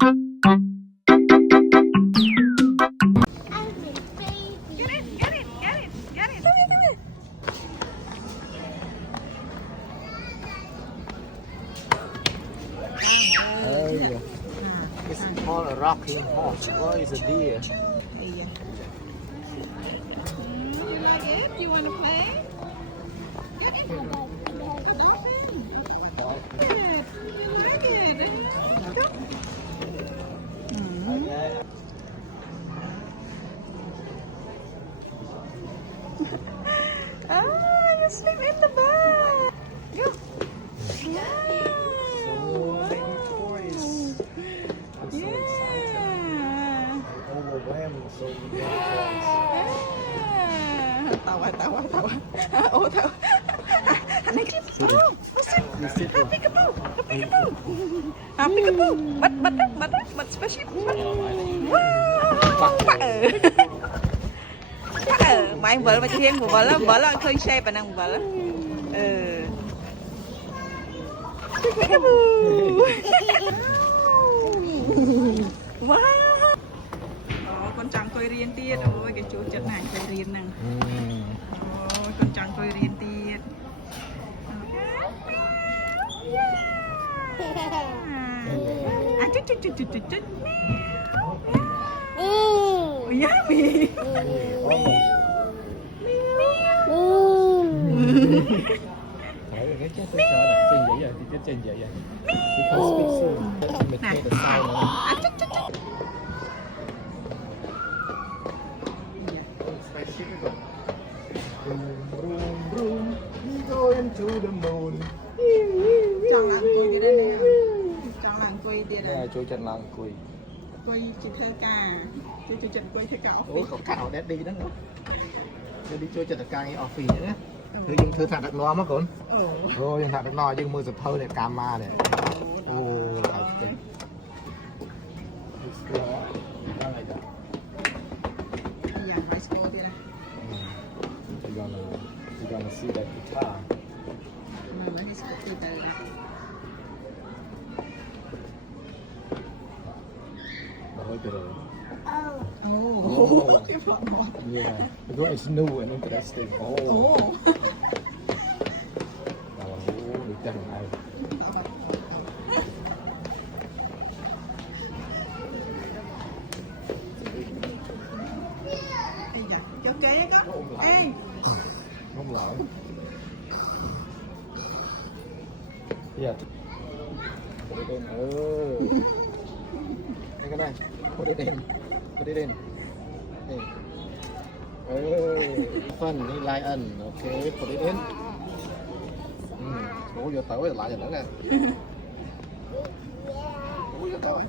It's called a rocking horse. What is a deer? You like it? You want to play? Get it. Go walk in. Good. Very good. Go. You sleep in the bed. Go. Overwhelmed, so Tawa. Oh, tawa. Này cái oh, peekaboo. Peekaboo. Bật spaceship. Wow. Mà anh vợ mà chị Thiên vợ là khơi xe bà năng vợ là. Peekaboo. Wow. Con trắng tôi riêng tiết. Ôi cái chú chất này tôi riêng nè. Ôi con trắng tôi riêng tiết. Chút. Yummy. Đấy, cái chết tôi sợ là trên vậy rồi, thì chết trên vậy rồi. You can speak soon. Imitate the sound. Spaceship rồi. Vroom. We going to the moon. Chọn làng cùi đi đây nè. Chọn làng cùi đi đây. Chú chân làng cùi. Cùi chỉ thơ ca. Chú chân cùi thơ ca Ủa, còn cào đét đi đó nữa. Chú đi chú chân là ca ngay office nữa. Thứ nhưng thứ thật được nó mất con. Ôi, thật được nó nhưng mưa sập thơ để cam ma để. Ồ, thật tình. Yeah, high school đi đây. You're gonna see that guitar. Lấy high school đi đây. Rồi từ rồi. Oh, cái phần một. Yeah, because it's new and interesting. Được chân này. Cho kế đó. Ê. Không lỡ. Yeah. Put it in. Cái này. Put it in. Fun, lion. Okay, put it in. Ủa giờ tới lại rồi nữa nè. Ủa giờ tới.